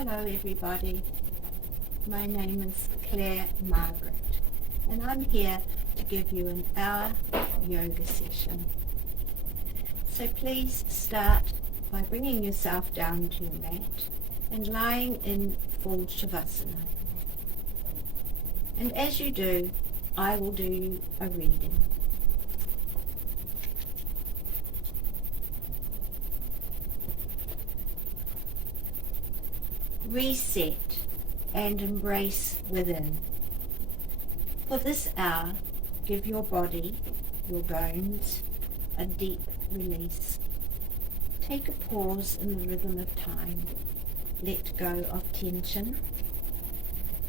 Hello everybody, my name is Claire Margaret and I'm here to give you an hour yoga session. So please start by bringing yourself down to your mat and lying in full Shavasana. And as you do, I will do a reading. Reset and embrace within. For this hour, give your body, your bones, a deep release. Take a pause in the rhythm of time. Let go of tension.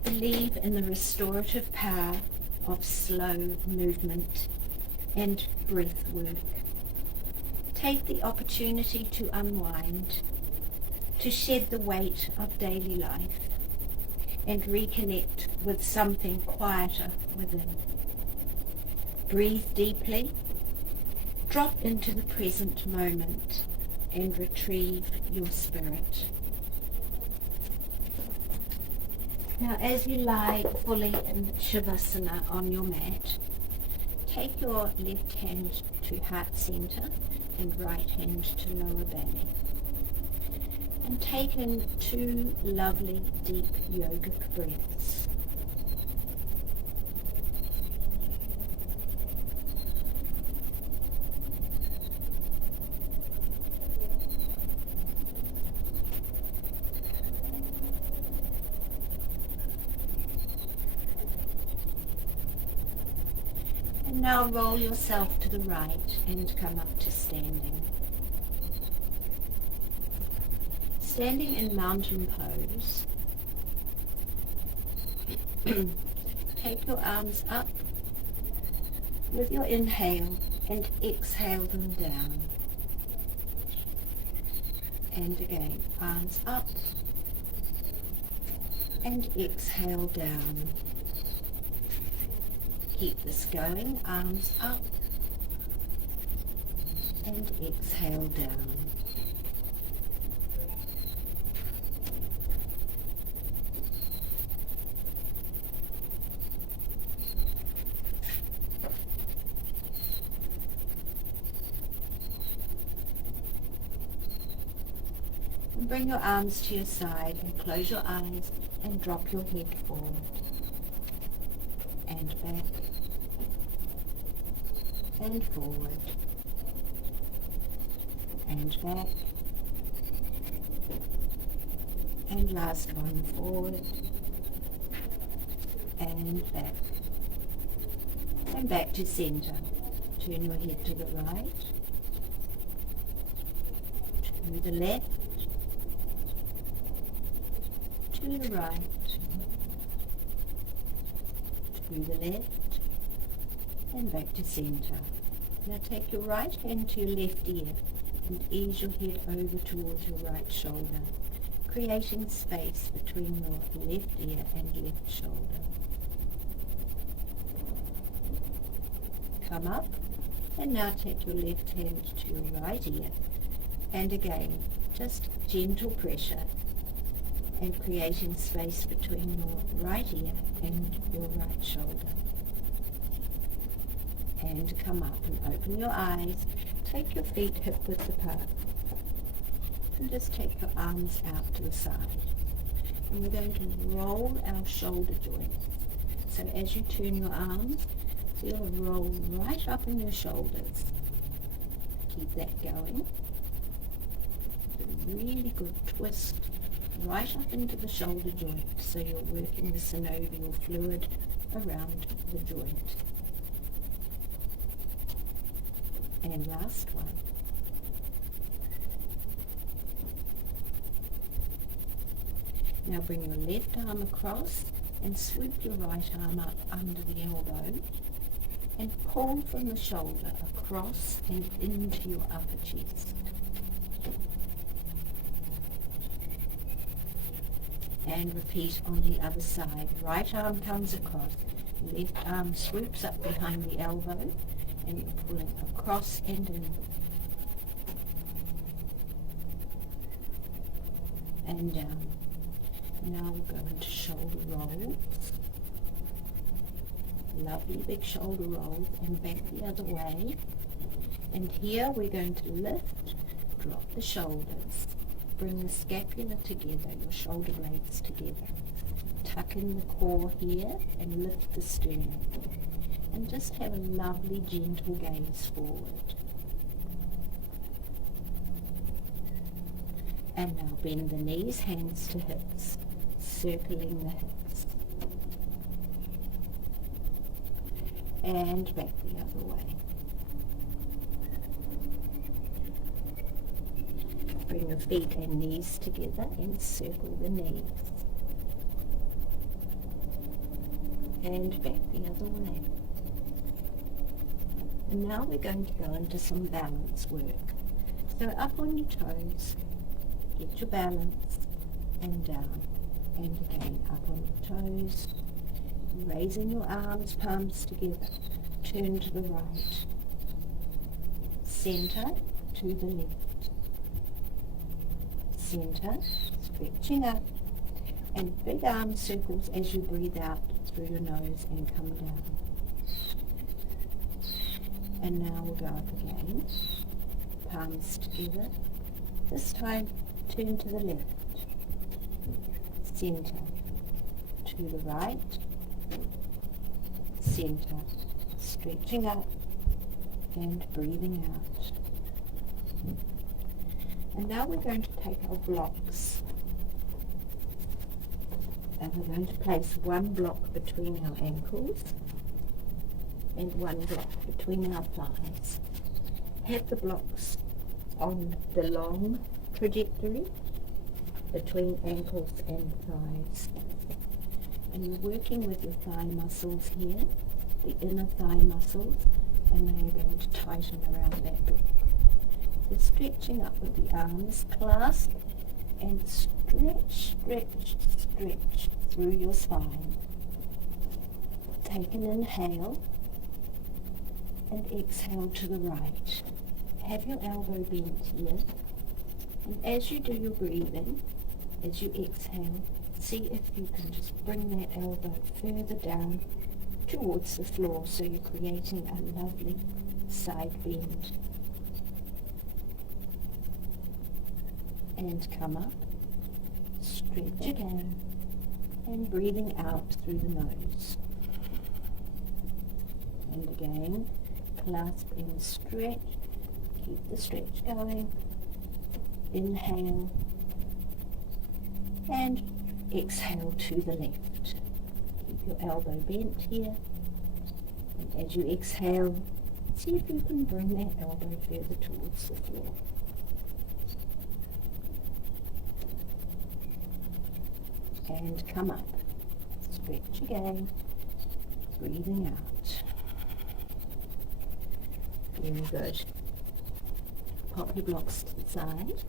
Believe in the restorative power of slow movement and breath work. Take the opportunity to unwind, to shed the weight of daily life and reconnect with something quieter within. Breathe deeply, drop into the present moment and retrieve your spirit. Now as you lie fully in Shavasana on your mat, take your left hand to heart center and right hand to lower belly. And take in 2 lovely deep yogic breaths. And now roll yourself to the right and come up to standing. Standing in mountain pose, take your arms up with your inhale and exhale them down. And again, arms up and exhale down. Keep this going, arms up and exhale down. Bring your arms to your side and close your eyes and drop your head forward and back and forward and back and last one, forward and back to center. Turn your head to the right, to the left, to the right, to the left, and back to center. Now take your right hand to your left ear and ease your head over towards your right shoulder, creating space between your left ear and left shoulder. Come up, and now take your left hand to your right ear, and again, just gentle pressure and creating space between your right ear and your right shoulder. And come up and open your eyes. Take your feet hip-width apart. And just take your arms out to the side. And we're going to roll our shoulder joints. So as you turn your arms, feel a roll right up in your shoulders. Keep that going. A really good twist right up into the shoulder joint, so you're working the synovial fluid around the joint. And last one. Now bring your left arm across and swoop your right arm up under the elbow and pull from the shoulder across and into your upper chest. And repeat on the other side. Right arm comes across, left arm swoops up behind the elbow, and you're pulling across and in. And down. Now we'll go into shoulder rolls. Lovely big shoulder rolls, and back the other way. And here we're going to lift, drop the shoulders, bring the scapula together, your shoulder blades together. Tuck in the core here and lift the sternum. And just have a lovely gentle gaze forward. And now bend the knees, hands to hips, circling the hips. And back the other way. Bring the feet and knees together and circle the knees. And back the other way. And now we're going to go into some balance work. So up on your toes, get your balance, and down. And again, up on your toes, raising your arms, palms together. Turn to the right. Center to the left. Center, stretching up. And big arm circles as you breathe out through your nose and come down. And now we'll go up again. Palms together. This time, turn to the left. Center. To the right. Center. Stretching up and breathing out. And now we're going to take our blocks. And we're going to place one block between our ankles and one block between our thighs. Have the blocks on the long trajectory between ankles and thighs. And you're working with your thigh muscles here, the inner thigh muscles, and they are going to tighten around that block. You're stretching up with the arms, clasp and stretch, stretch, stretch through your spine. Take an inhale and exhale to the right. Have your elbow bent here. And as you do your breathing, as you exhale, see if you can just bring that elbow further down towards the floor so you're creating a lovely side bend. And come up, stretch again, and breathing out through the nose. And again, clasp and stretch, keep the stretch going, inhale, and exhale to the left. Keep your elbow bent here, and as you exhale, see if you can bring that elbow further towards the floor. And come up, stretch again, breathing out. Very good. Pop your blocks to the side.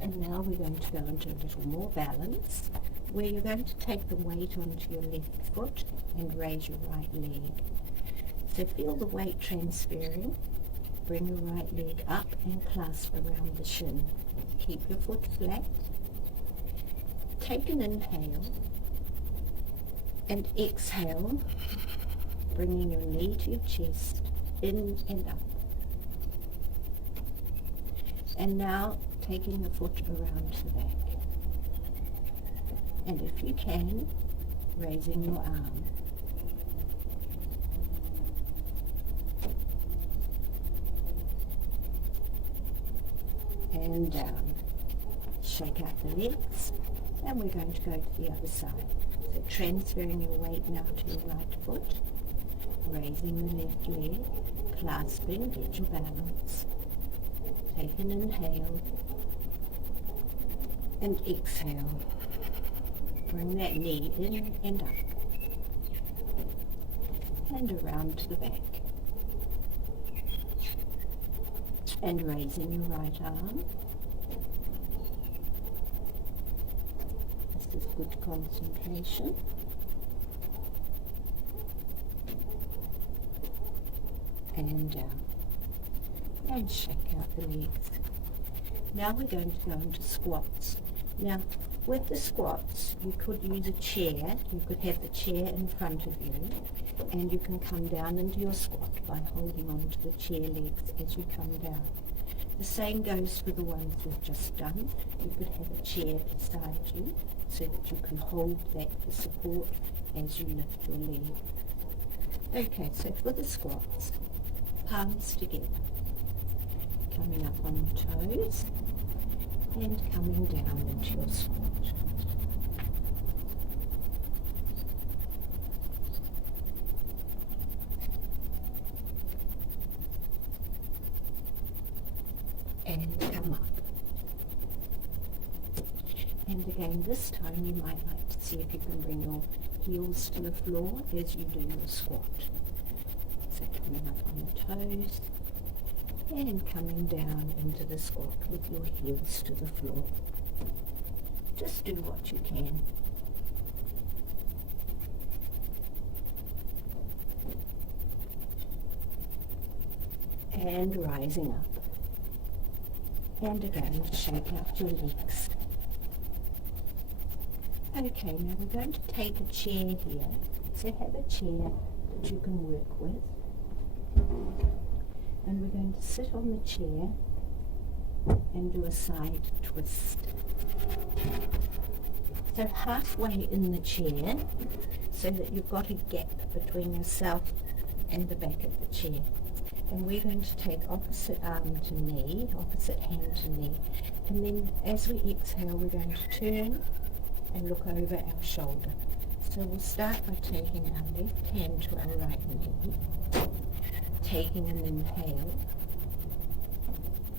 And now we're going to go into a little more balance, where you're going to take the weight onto your left foot and raise your right leg. So feel the weight transferring. Bring your right leg up and clasp around the shin. Keep your foot flat. Take an inhale and exhale, bringing your knee to your chest, in and up. And now taking the foot around to the back. And if you can, raising your arm. And down. Shake out the legs. And we're going to go to the other side. So transferring your weight now to your right foot, raising the left leg, clasping, get your balance. Take an inhale and exhale. Bring that knee in and up. And around to the back. And raising your right arm. This is good concentration. And down. And shake out the legs. Now we're going to go into squats. Now, with the squats, you could use a chair. You could have the chair in front of you, and you can come down into your squat by holding on to the chair legs as you come down. The same goes for the ones we've just done. You could have a chair beside you so that you can hold that for support as you lift your leg. Okay, so for the squats, palms together, coming up on your toes and coming down into your squat. And come up. And again, this time you might like to see if you can bring your heels to the floor as you do your squat. So coming up on the toes and coming down into the squat with your heels to the floor. Just do what you can. And rising up. And again, shake out your legs. Okay, now we're going to take a chair here. So have a chair that you can work with. And we're going to sit on the chair and do a side twist. So halfway in the chair, so that you've got a gap between yourself and the back of the chair. And we're going to take opposite arm to knee, opposite hand to knee. And then as we exhale, we're going to turn and look over our shoulder. So we'll start by taking our left hand to our right knee, taking an inhale,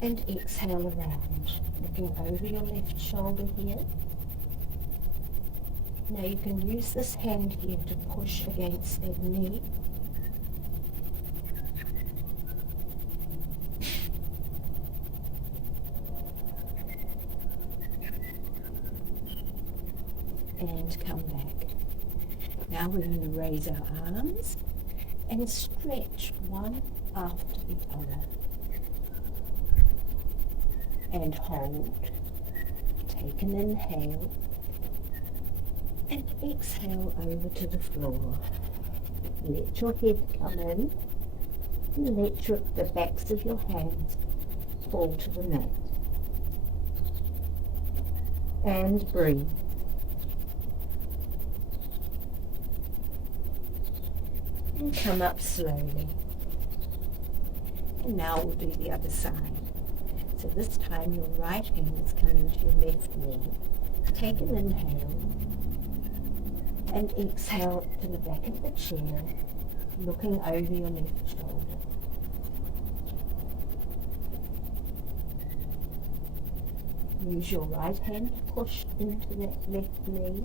and exhale around, looking over your left shoulder here. Now you can use this hand here to push against that knee. And come back. Now we're going to raise our arms and stretch one after the other. And hold. Take an inhale and exhale over to the floor. Let your head come in and let the backs of your hands fall to the mat. And breathe. And come up slowly. And now we'll do the other side. So this time your right hand is coming to your left knee. Take an inhale and exhale to the back of the chair, looking over your left shoulder. Use your right hand to push into that left knee.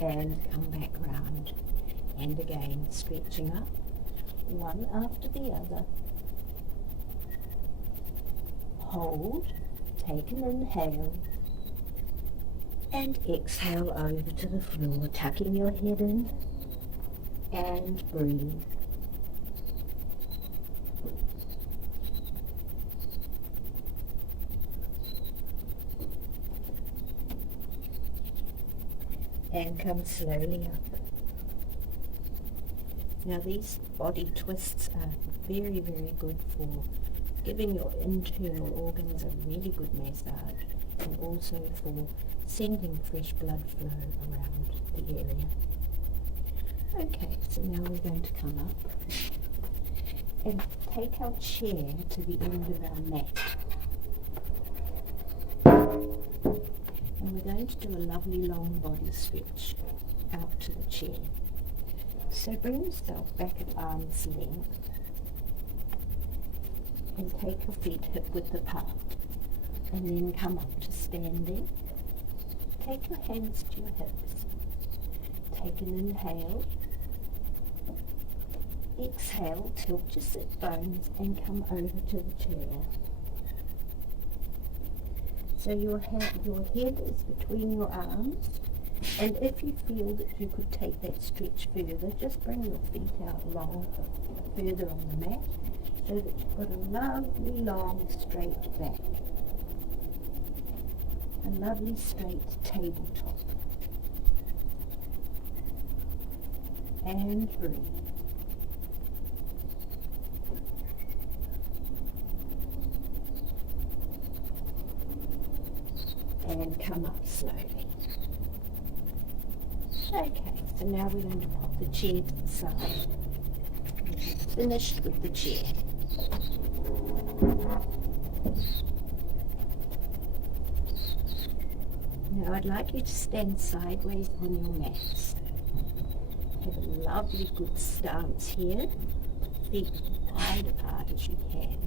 And come back round. And again, stretching up, one after the other. Hold, take an inhale, and exhale over to the floor, tucking your head in, and breathe. And come slowly up. Now these body twists are very, very good for giving your internal organs a really good massage and also for sending fresh blood flow around the area. Okay, so now we're going to come up and take our chair to the end of our mat. And we're going to do a lovely long body stretch out to the chair. So bring yourself back at arm's length and take your feet hip width apart. And then come up to standing. Take your hands to your hips. Take an inhale. Exhale, tilt your sit bones and come over to the chair. So your head is between your arms And if you feel that you could take that stretch further, just bring your feet out long further on the mat so that you've got a lovely long straight back. A lovely straight tabletop. And breathe. And come up slowly. Okay, so now we're going to pop the chair to the side. Finished with the chair. Now I'd like you to stand sideways on your mats. Have a lovely good stance here. Feet wide apart as you can.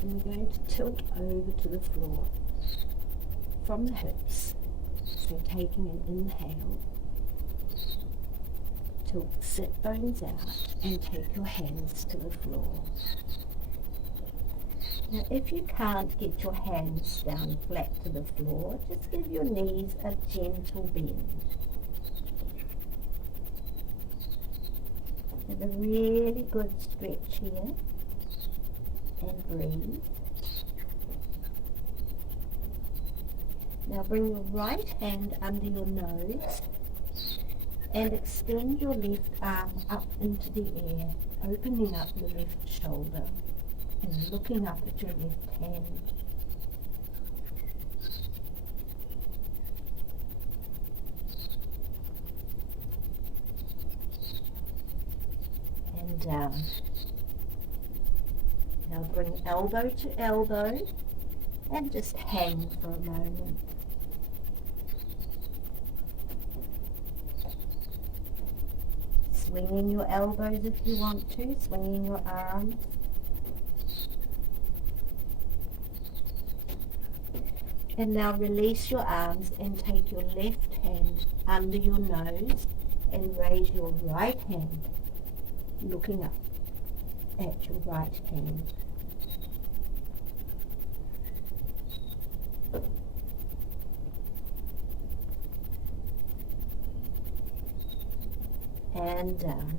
And we're going to tilt over to the floor from the hips. So taking an inhale. Tilt the sit bones out and take your hands to the floor. Now if you can't get your hands down flat to the floor, just give your knees a gentle bend. Have a really good stretch here and breathe. Now bring your right hand under your nose and extend your left arm up into the air, opening up your left shoulder and looking up at your left hand. And down. Now bring elbow to elbow and just hang for a moment. Swinging your elbows if you want to, swinging your arms. And now release your arms and take your left hand under your nose and raise your right hand, looking up at your right hand. And down.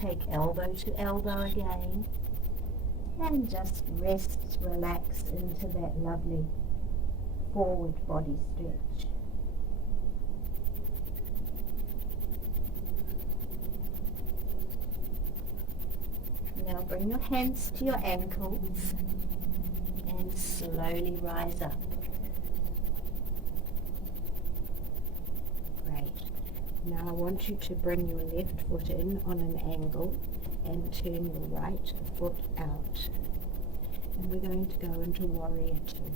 Take elbow to elbow again and just rest, relax into that lovely forward body stretch. Now bring your hands to your ankles and slowly rise up. Great. Now I want you to bring your left foot in on an angle and turn your right foot out. And we're going to go into Warrior Two.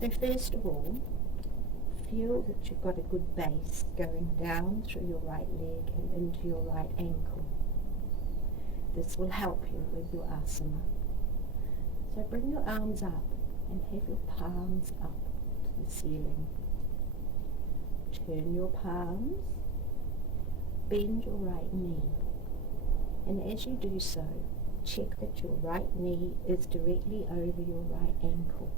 So first of all, feel that you've got a good base going down through your right leg and into your right ankle. This will help you with your asana. So bring your arms up and have your palms up to the ceiling. Turn your palms, bend your right knee, and as you do so, check that your right knee is directly over your right ankle.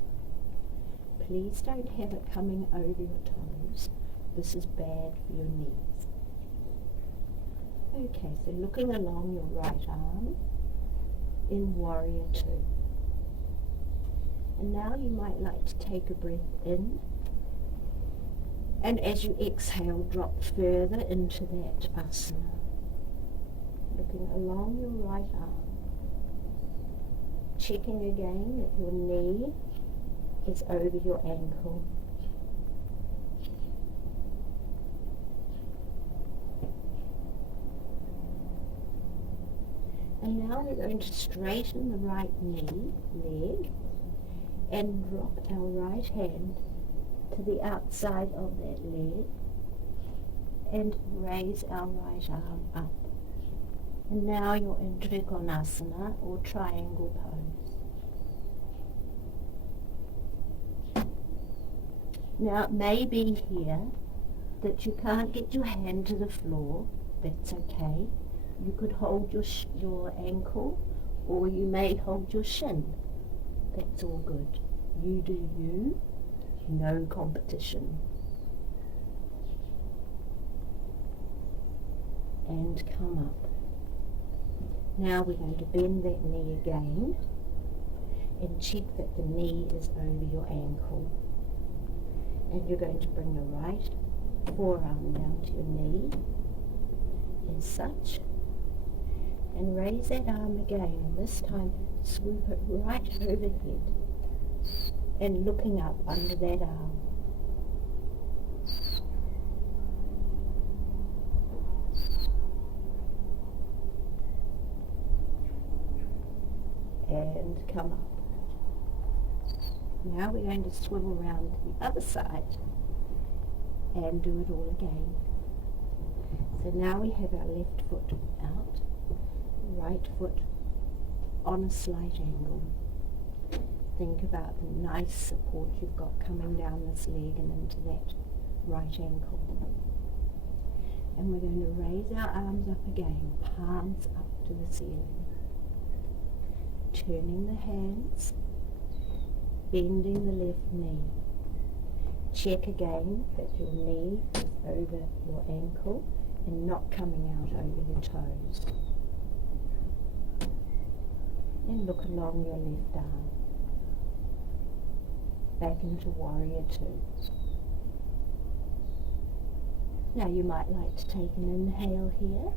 Please don't have it coming over your toes. This is bad for your knees. Okay, so looking along your right arm in Warrior Two. And now you might like to take a breath in, and as you exhale, drop further into that asana. Looking along your right arm. Checking again that your knee is over your ankle. And now we're going to straighten the right knee, leg, and drop our right hand to the outside of that leg and raise our right arm up. And now you're in Trikonasana or triangle pose. Now it may be here that you can't get your hand to the floor. That's okay. You could hold your ankle, or you may hold your shin. That's all good. You do you, no competition. and come up. Now we're going to bend that knee again and check that the knee is over your ankle. And you're going to bring the right forearm down to your knee as such, and raise that arm again, and this time swoop it right overhead and looking up under that arm. And come up. Now we're going to swivel around to the other side and do it all again. So now we have our left foot out, right foot on a slight angle. Think about the nice support you've got coming down this leg and into that right ankle. And we're going to raise our arms up again, palms up to the ceiling. Turning the hands, bending the left knee. Check again that your knee is over your ankle and not coming out over your toes. And look along your left arm. Back into warrior two. Now you might like to take an inhale here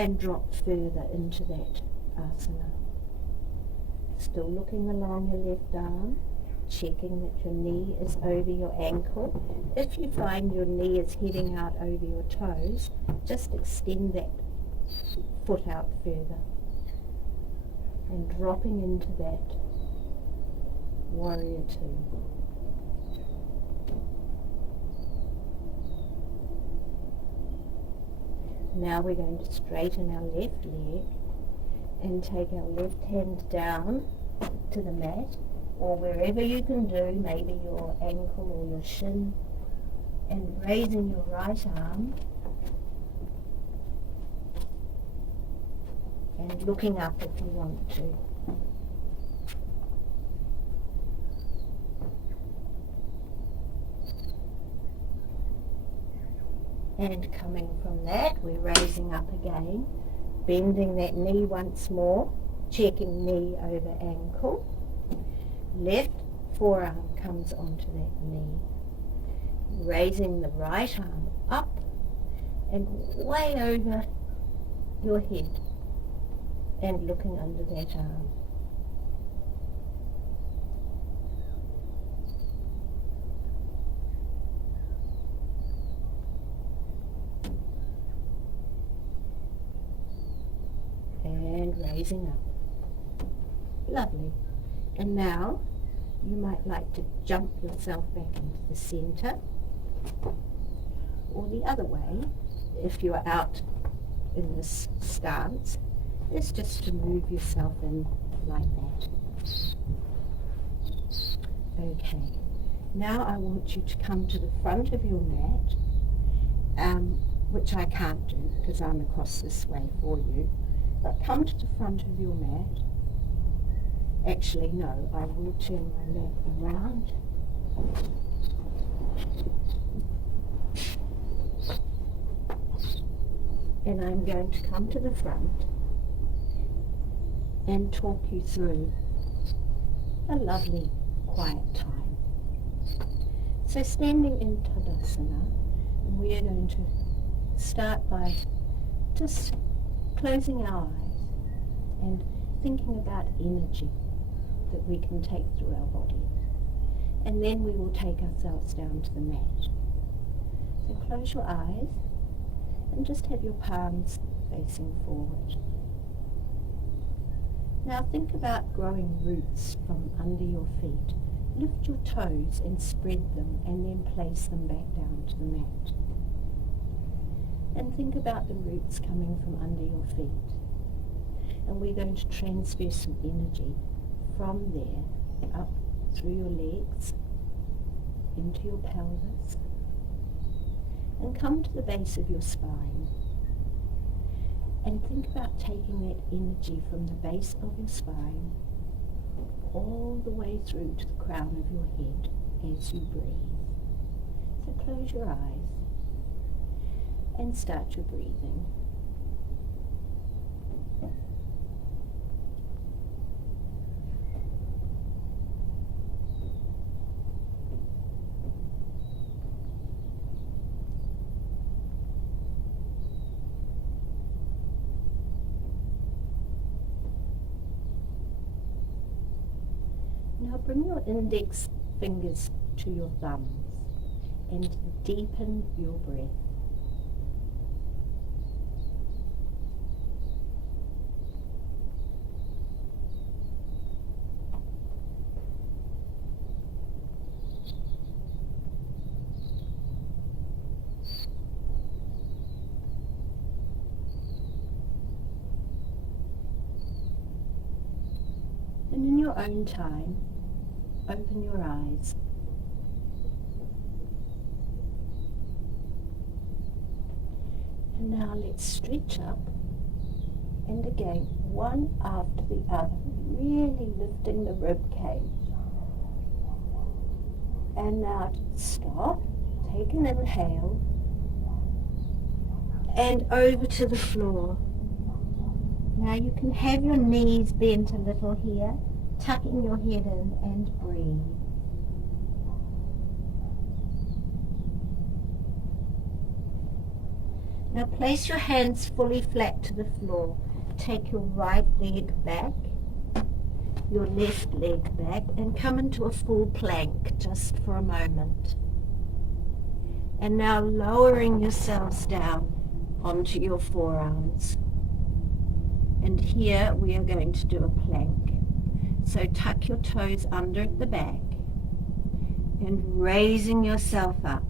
and drop further into that asana. Still looking along your left arm, checking that your knee is over your ankle. If you find your knee is heading out over your toes, just extend that foot out further. And dropping into that warrior two. Now we're going to straighten our left leg and take our left hand down to the mat, or wherever you can do, maybe your ankle or your shin, and raising your right arm and looking up if you want to. And coming from that, we're raising up again, bending that knee once more, checking knee over ankle. Left forearm comes onto that knee. Raising the right arm up and way over your head and looking under that arm. And raising up. Lovely. And now you might like to jump yourself back into the center, or the other way, if you are out in this stance, is just to move yourself in like that. Okay. Now I want you to come to the front of your mat, which I can't do because I'm across this way for you. But come to the front of your mat. Actually, no, I will turn my mat around. And I'm going to come to the front and talk you through a lovely, quiet time. So standing in Tadasana, we are going to start by just closing our eyes and thinking about energy that we can take through our body. And then we will take ourselves down to the mat. So close your eyes and just have your palms facing forward. Now think about growing roots from under your feet. Lift your toes and spread them and then place them back down to the mat. And think about the roots coming from under your feet. And we're going to transfer some energy from there up through your legs into your pelvis and come to the base of your spine. And think about taking that energy from the base of your spine all the way through to the crown of your head as you breathe. So close your eyes and start your breathing. Now bring your index fingers to your thumbs and deepen your breath. And in your own time, open your eyes. And now let's stretch up, and again, one after the other, really lifting the rib cage. And now stop, take an inhale, and over to the floor. Now you can have your knees bent a little here, tucking your head in and breathe. Now place your hands fully flat to the floor. Take your right leg back, your left leg back, and come into a full plank just for a moment. And now lowering yourselves down onto your forearms. And here we are going to do a plank. So tuck your toes under at the back and raising yourself up.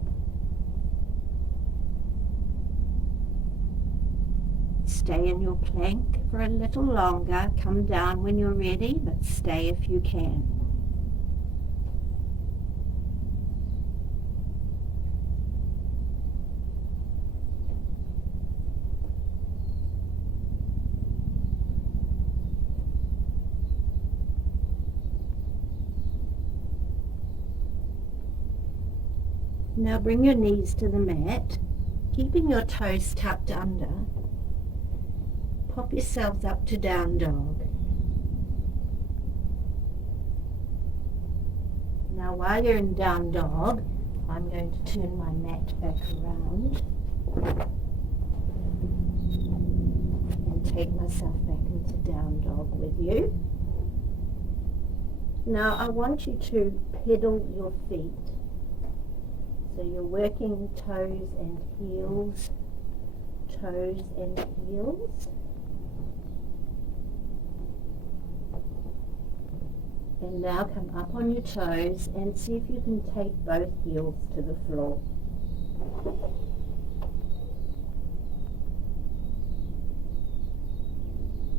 Stay in your plank for a little longer. Come down when you're ready, but stay if you can. Now bring your knees to the mat, keeping your toes tucked under. Pop yourselves up to down dog. Now while you're in down dog, I'm going to turn my mat back around and take myself back into down dog with you. Now I want you to pedal your feet. So you're working toes and heels, toes and heels. And now come up on your toes and see if you can take both heels to the floor.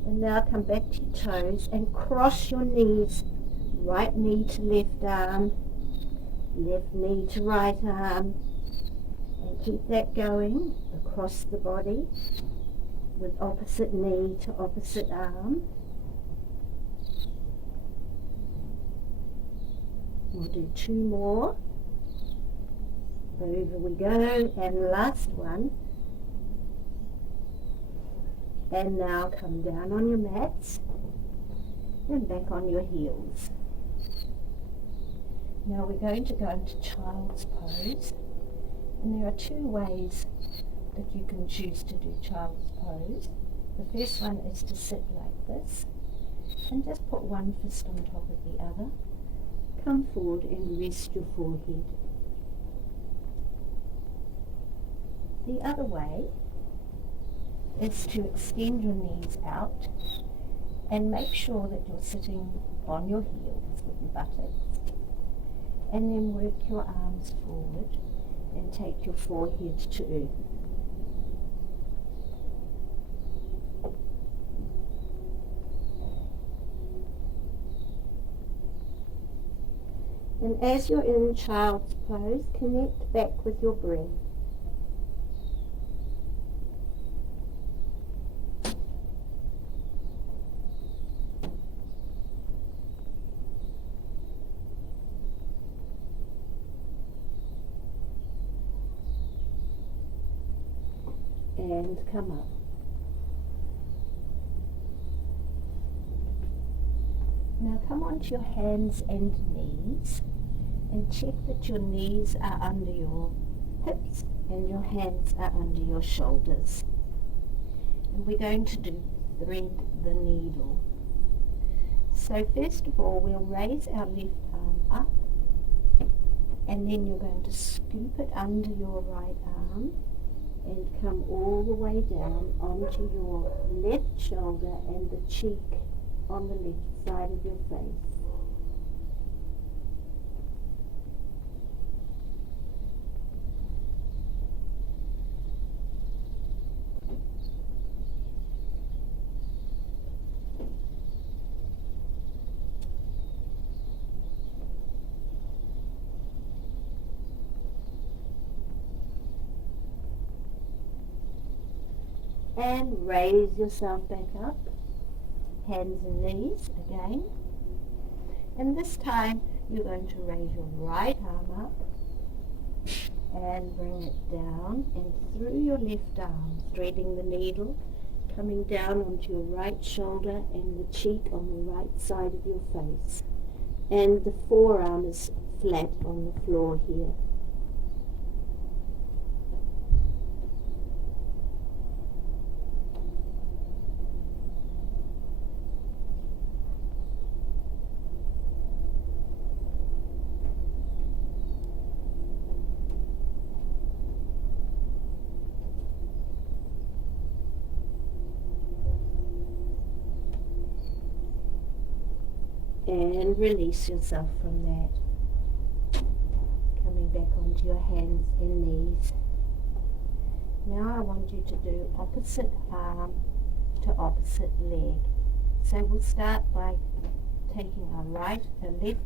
And now come back to your toes and cross your knees. Right knee to left arm, left knee to right arm. And keep that going across the body with opposite knee to opposite arm. We'll do two more. Over we go, and last one. And now come down on your mats and back on your heels. Now we're going to go into child's pose, and there are two ways that you can choose to do child's pose. The first one is to sit like this and just put one fist on top of the other. Come forward and rest your forehead. The other way is to extend your knees out and make sure that you're sitting on your heels with your buttocks, and then work your arms forward and take your forehead to earth. And as you're in child's pose, connect back with your breath. and come up. Now come onto your hands and knees and check that your knees are under your hips and your hands are under your shoulders. And we're going to do thread the needle. So first of all, we'll raise our left arm up, and then you're going to scoop it under your right arm and come all the way down onto your left shoulder and the cheek on the left side of your face. And raise yourself back up, hands and knees again. And this time you're going to raise your right arm up and bring it down and through your left arm, threading the needle, coming down onto your right shoulder and the cheek on the right side of your face. And the forearm is flat on the floor here. And release yourself from that. Coming back onto your hands and knees. Now I want you to do opposite arm to opposite leg. So we'll start by taking our left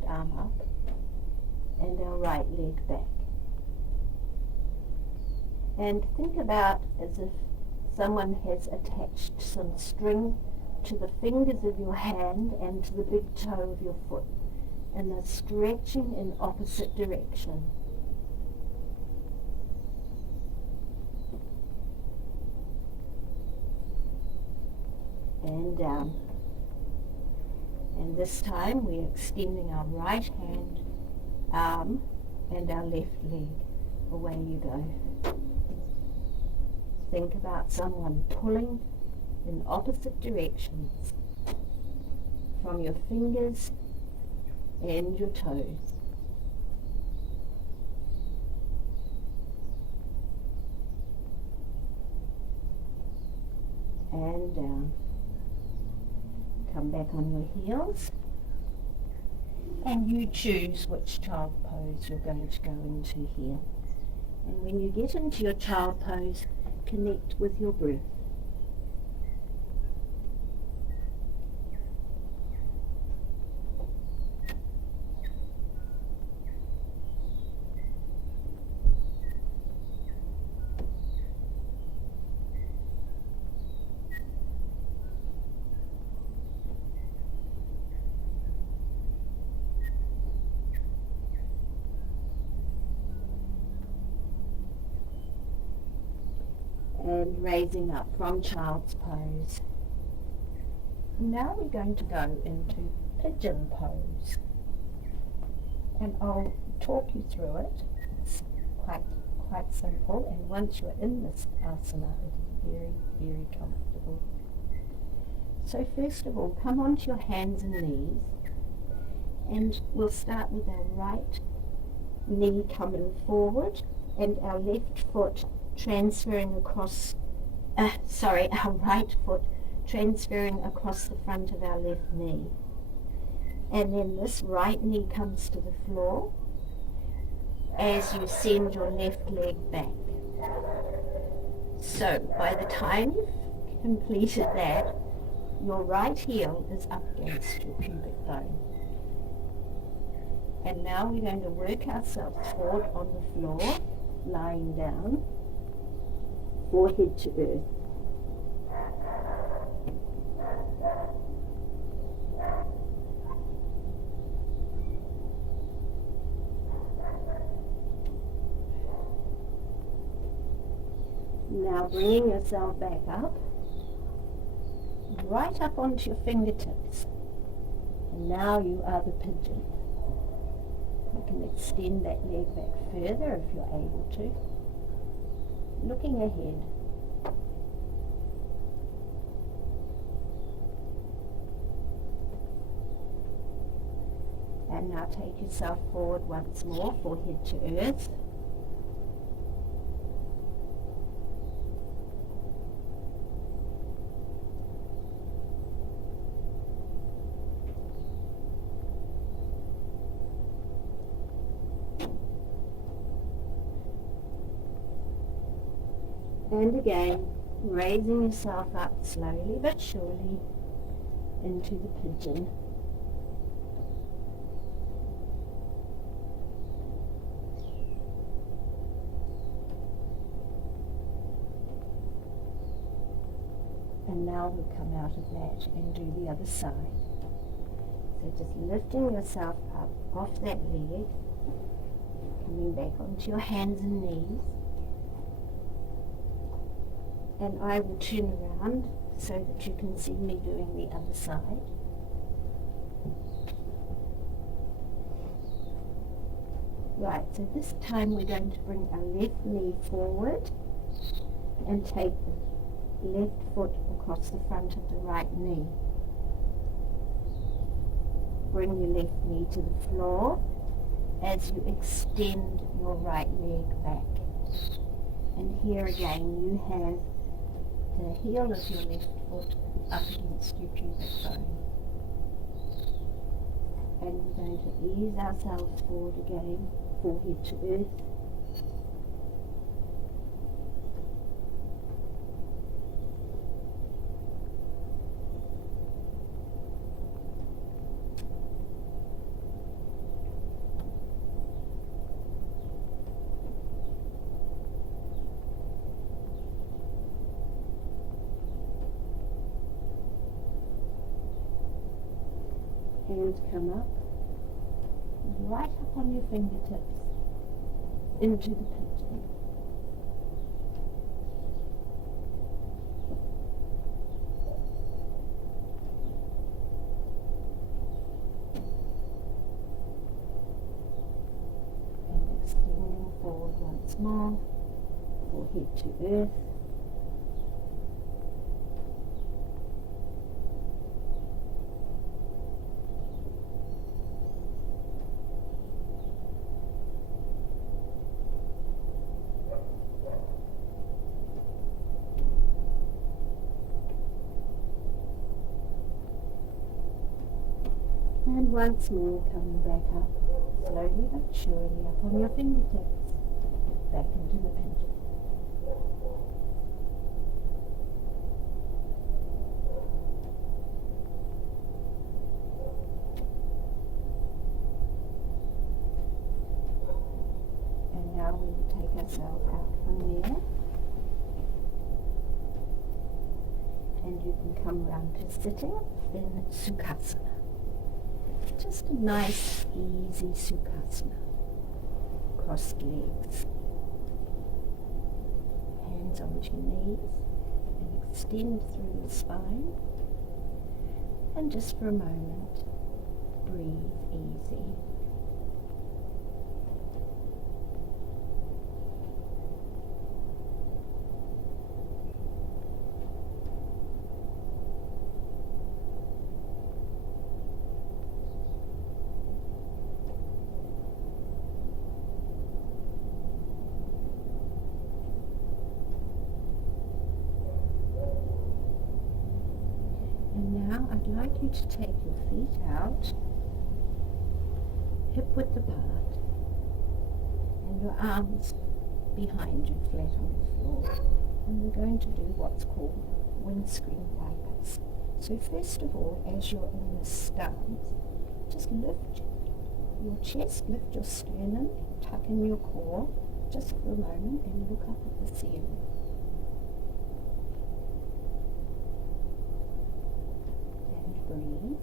arm up and our right leg back. And think about as if someone has attached some string to the fingers of your hand and to the big toe of your foot, and they're stretching in opposite direction. And down. And this time we're extending our right hand, arm, and our left leg. Away you go. Think about someone pulling in opposite directions from your fingers and your toes. And down. Come back on your heels and you choose which child pose you're going to go into here. And when you get into your child pose, connect with your breath. And raising up from child's pose. Now we're going to go into pigeon pose. And I'll talk you through it. It's quite simple, and once you're in this asana, it's very, very comfortable. So first of all, come onto your hands and knees, and we'll start with our right knee coming forward and our left foot transferring across, our right foot transferring across the front of our left knee. And then this right knee comes to the floor as you send your left leg back. So by the time you've completed that, your right heel is up against your pubic bone. And now we're going to work ourselves forward on the floor, lying down, forehead to earth. Now bringing yourself back up, right up onto your fingertips. And now you are the pigeon. You can extend that leg back further if you're able to. Looking ahead. And now take yourself forward once more, forehead to earth. And again, raising yourself up slowly but surely into the pigeon. And now we'll come out of that and do the other side. So just lifting yourself up off that leg, coming back onto your hands and knees. And I will turn around so that you can see me doing the other side. Right, so this time we're going to bring our left knee forward and take the left foot across the front of the right knee. Bring your left knee to the floor as you extend your right leg back. And here again you have the heel of your left foot up against your pubic bone. And we're going to ease ourselves forward again, forehead to earth. Hands come up, right up on your fingertips, into the pigeon. And extending forward once more, forehead to earth. And once more, coming back up, slowly but surely, up on your fingertips, back into the pigeon. And now we will take ourselves out from there. And you can come around to sitting in Sukhasana. Just a nice, easy Sukhasana. Crossed legs. Hands onto your knees and extend through the spine. And just for a moment, breathe easy. Now I'd like you to take your feet out, hip width apart, and your arms behind you, flat on the floor. And we're going to do what's called windscreen wipers. So first of all, as you're in this stance, just lift your chest, lift your sternum, tuck in your core, just for a moment, and look up at the ceiling. Breathe.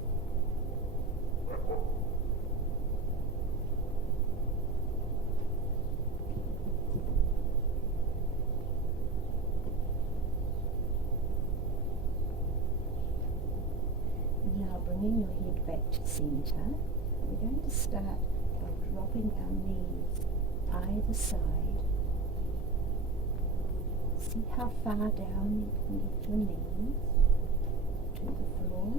now bringing your head back to center, we're going to start by dropping our knees either side. See how far down you can get your knees to the floor.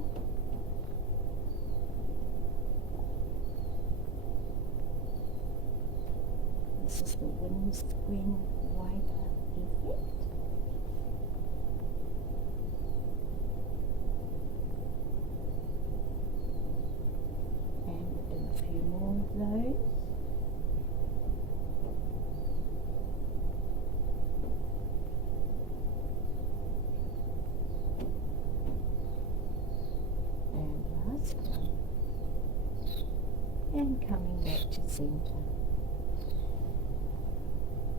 This is the windscreen wiper effect. And we'll do a few more of those. And last one. And coming back to center.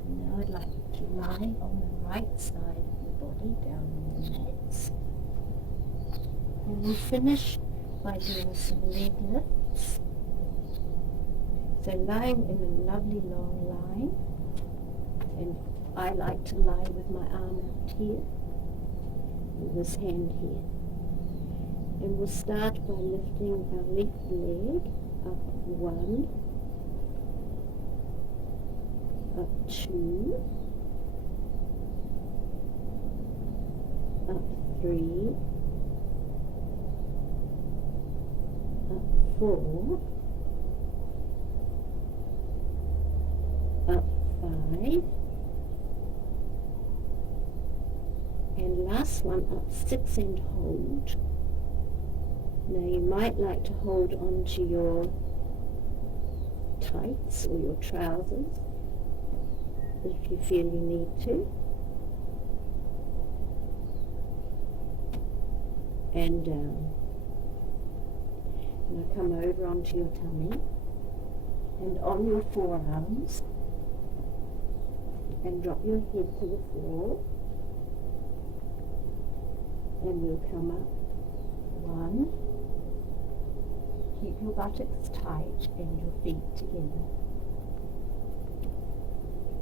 Now I'd like you to lie on the right side of your body, down on the mats. And we'll finish by doing some leg lifts. So lying in a lovely long line, and I like to lie with my arm out here, with this hand here. And we'll start by lifting our left leg up 1, up 2, up 3, up 4, up 5, and last one up 6 and hold. Now you might like to hold on to your tights or your trousers if you feel you need to. And now come over onto your tummy and on your forearms and drop your head to the floor, and we'll come up 1, keep your buttocks tight and your feet together,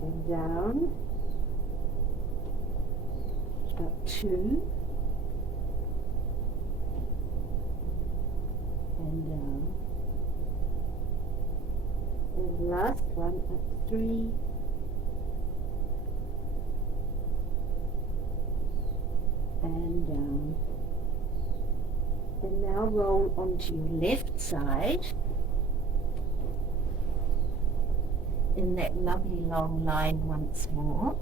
and down, up 2, and down, and last one up 3, and down. And now roll onto your left side in that lovely long line once more.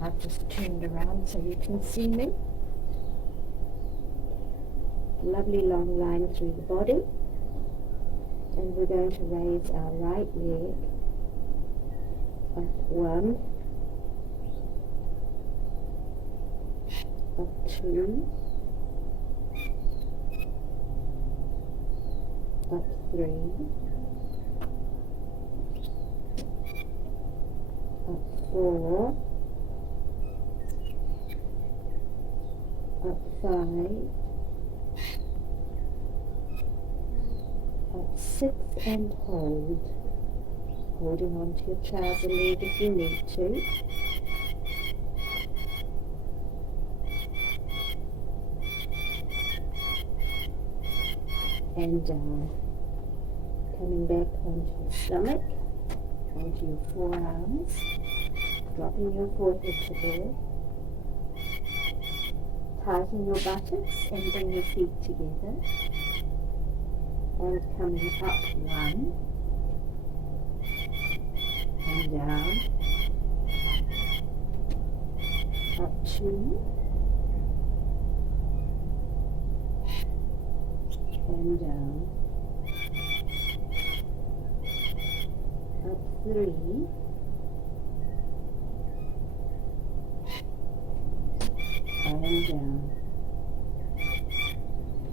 I've just turned around so you can see me. Lovely long line through the body. And we're going to raise our right leg up 1, up 2, up 3, up 4, up 5, up 6 and hold, holding onto your trouser leg if you need to. And coming back onto your stomach, onto your forearms, dropping your forehead to there. Tighten your buttocks and bring your feet together. And coming up 1, and down, up 2, and down, up 3, and down.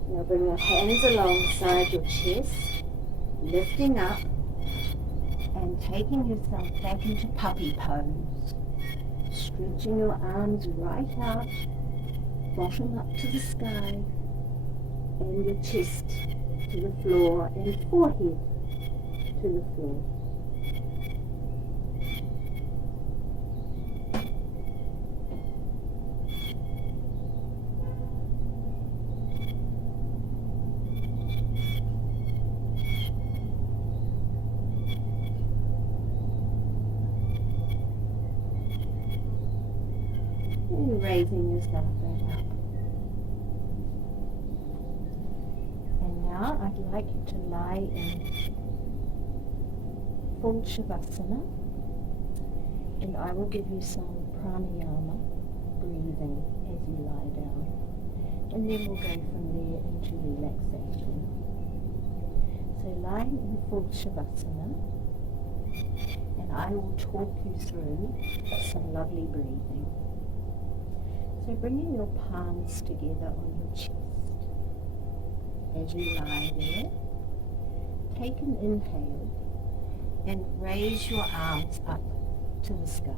Now bring your hands alongside your chest, lifting up and taking yourself back into puppy pose. Stretching your arms right out, bottom up to the sky, and your chest to the floor and forehead to the floor. And raising yourself back up. And now I'd like you to lie in full Shavasana, and I will give you some pranayama breathing as you lie down, and then we'll go from there into relaxation. So lying in full Shavasana, and I will talk you through some lovely breathing. So bringing your palms together on your chest. As you lie there, take an inhale and raise your arms up to the sky.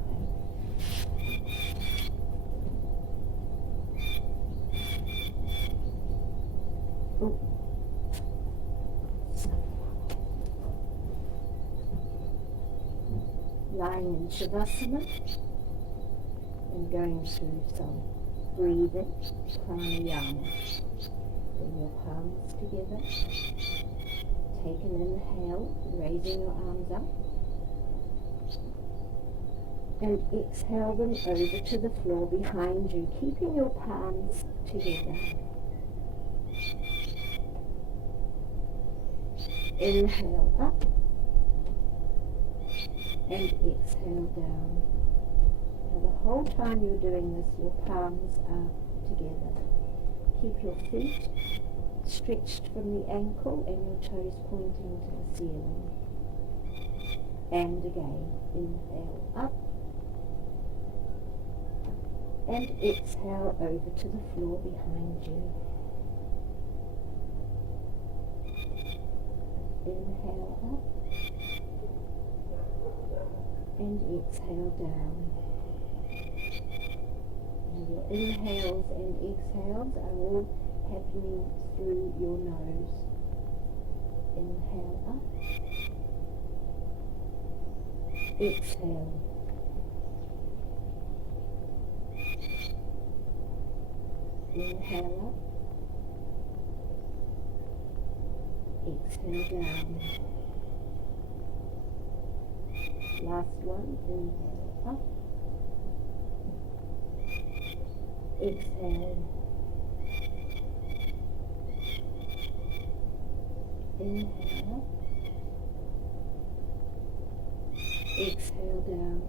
Lying in Shavasana and going through some breathing pranayama. Bring your palms together. Take an inhale, raising your arms up. And exhale them over to the floor behind you, keeping your palms together. Inhale up and exhale down. Now the whole time you're doing this, your palms are together. Keep your feet stretched from the ankle and your toes pointing to the ceiling. And again, inhale up and exhale over to the floor behind you. Inhale up and exhale down. And your inhales and exhales are all happening through your nose. Inhale up. Exhale. Inhale up. Exhale down. Last one. Inhale up. Exhale. Inhale up. Exhale down.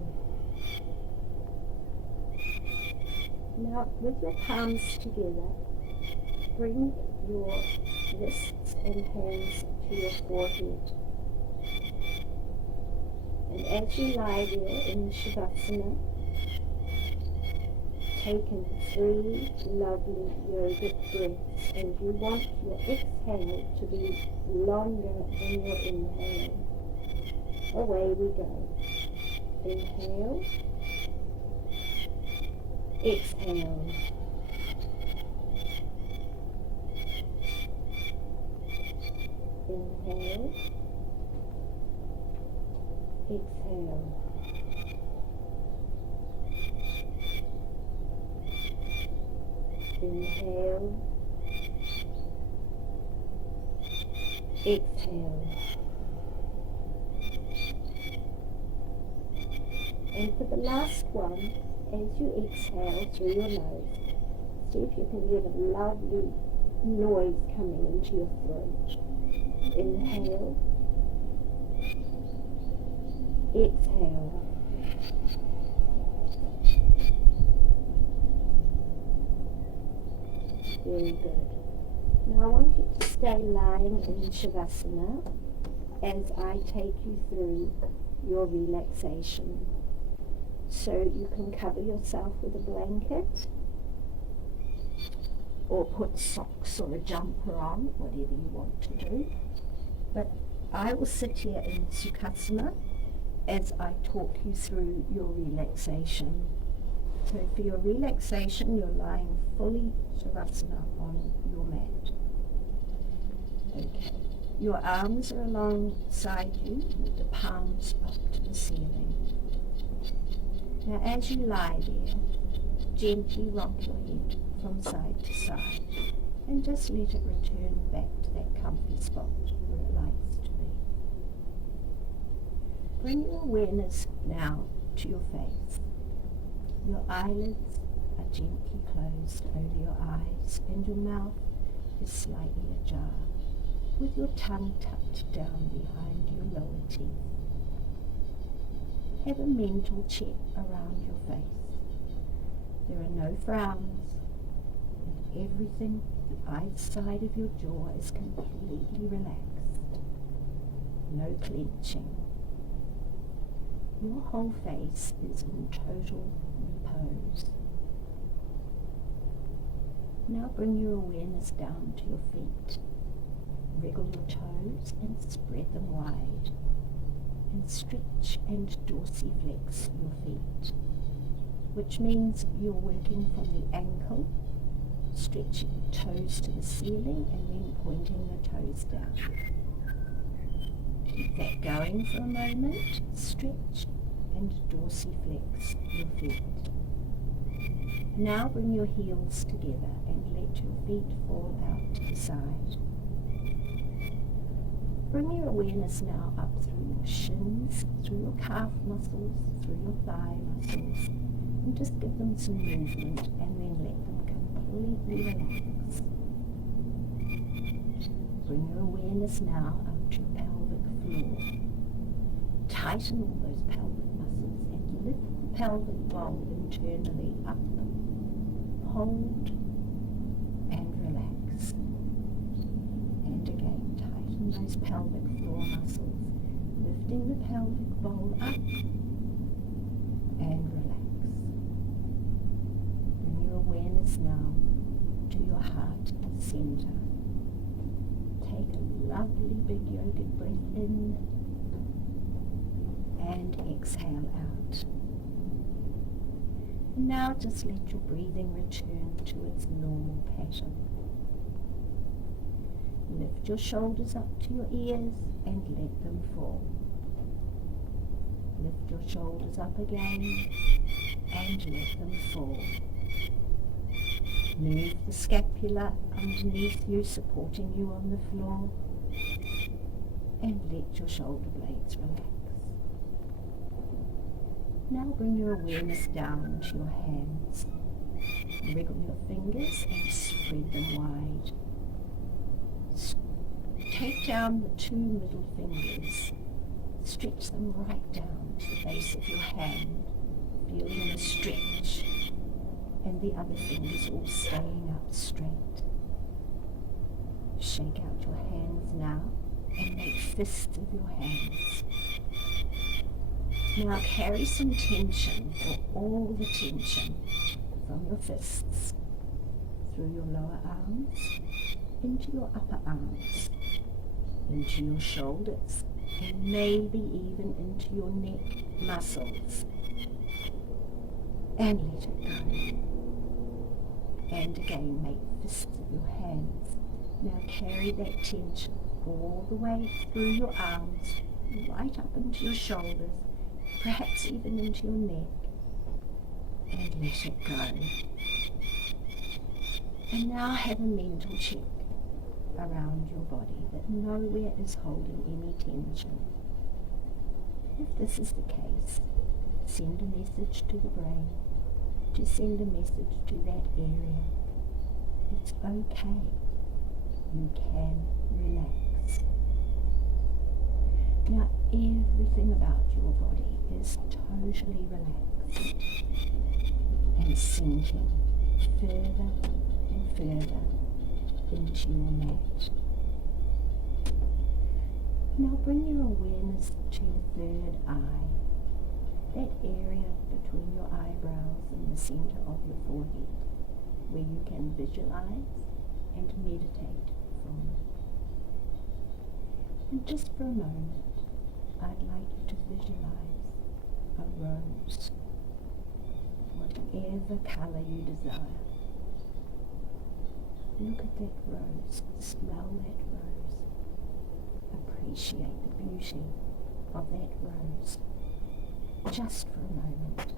Now, with your palms together, bring your wrists and hands to your forehead. And as you lie there in Shavasana, take in 3 lovely yogic breaths, and you want your exhale to be longer than your inhale. Away we go. Inhale. Exhale. Inhale. Exhale. Inhale. Exhale. And for the last one, as you exhale through your nose, see if you can get a lovely noise coming into your throat. Inhale. Exhale. Very good. Now I want you to stay lying in Shavasana as I take you through your relaxation. So you can cover yourself with a blanket or put socks or a jumper on, whatever you want to do. But I will sit here in Sukhasana as I talk you through your relaxation. So for your relaxation, you're lying fully Shavasana on your mat. Okay. Your arms are alongside you with the palms up to the ceiling. Now as you lie there, gently rock your head from side to side and just let it return back to that comfy spot where it likes to be. Bring your awareness now to your face. Your eyelids gently closed over your eyes and your mouth is slightly ajar, with your tongue tucked down behind your lower teeth. Have a mental check around your face. There are no frowns, and everything either side of your jaw is completely relaxed. No clenching. Your whole face is in total repose. Now bring your awareness down to your feet. Wriggle your toes and spread them wide. And stretch and dorsiflex your feet, which means you're working from the ankle, stretching the toes to the ceiling and then pointing the toes down. Keep that going for a moment. Stretch and dorsiflex your feet. Now bring your heels together and let your feet fall out to the side. Bring your awareness now up through your shins, through your calf muscles, through your thigh muscles, and just give them some movement and then let them completely relax. Bring your awareness now up to your pelvic floor. Tighten all those pelvic muscles and lift the pelvic bowl internally up. Hold and relax. And again, tighten those pelvic floor muscles, lifting the pelvic bowl up and relax. Bring your awareness now to your heart center. Take a lovely big yogic breath in and exhale out. And now just let your breathing return to its normal pattern. Lift your shoulders up to your ears and let them fall. Lift your shoulders up again and let them fall. Move the scapula underneath you, supporting you on the floor, and let your shoulder blades relax. Now bring your awareness down to your hands. Wriggle your fingers and spread them wide. Take down the two middle fingers. Stretch them right down to the base of your hand, feeling the stretch, and the other fingers all staying up straight. Shake out your hands now and make fists of your hands. Now carry some tension, or all the tension, from your fists through your lower arms, into your upper arms, into your shoulders, and maybe even into your neck muscles. And let it go. And again, make fists of your hands. Now carry that tension all the way through your arms, right up into your shoulders, perhaps even into your neck, and let it go. And now have a mental check around your body that nowhere is holding any tension. If this is the case, send a message to the brain to send a message to that area. It's okay. You can relax. Now everything about your body is totally relaxed and sinking further and further into your mat. Now bring your awareness to your third eye, that area between your eyebrows and the center of your forehead, where you can visualize and meditate from. And just for a moment, I'd like you to visualize a rose, whatever color you desire. Look at that rose, smell that rose, appreciate the beauty of that rose, just for a moment.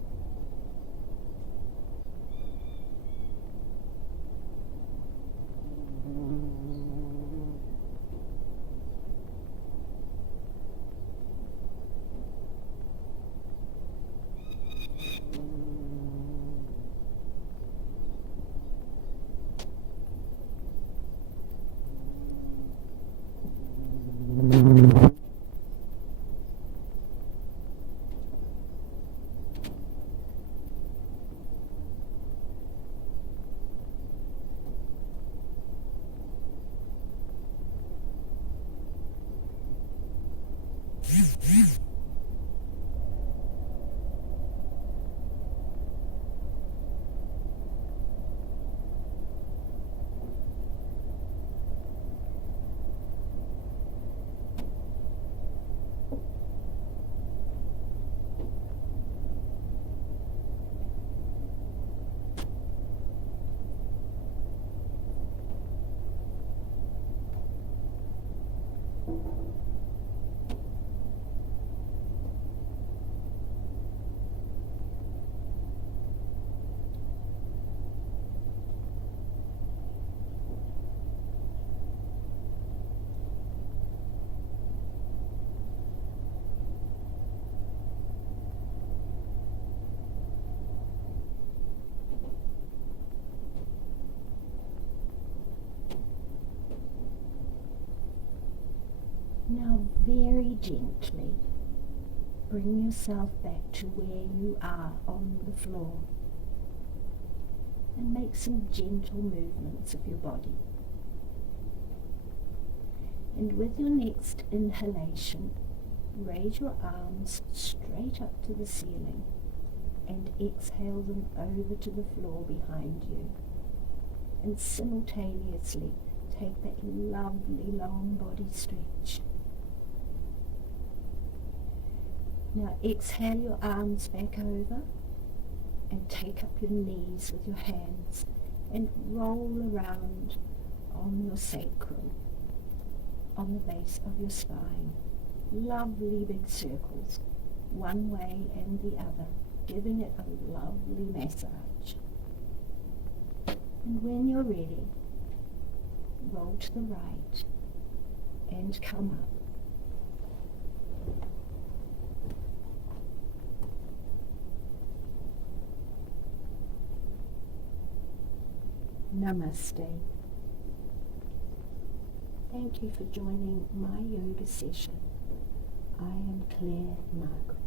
very gently bring yourself back to where you are on the floor and make some gentle movements of your body. And with your next inhalation, raise your arms straight up to the ceiling and exhale them over to the floor behind you. And simultaneously take that lovely long body stretch. Now exhale your arms back over and take up your knees with your hands and roll around on your sacrum, on the base of your spine. Lovely big circles, one way and the other, giving it a lovely massage. And when you're ready, roll to the right and come up. Namaste. Thank you for joining my yoga session. I am Claire Margaret.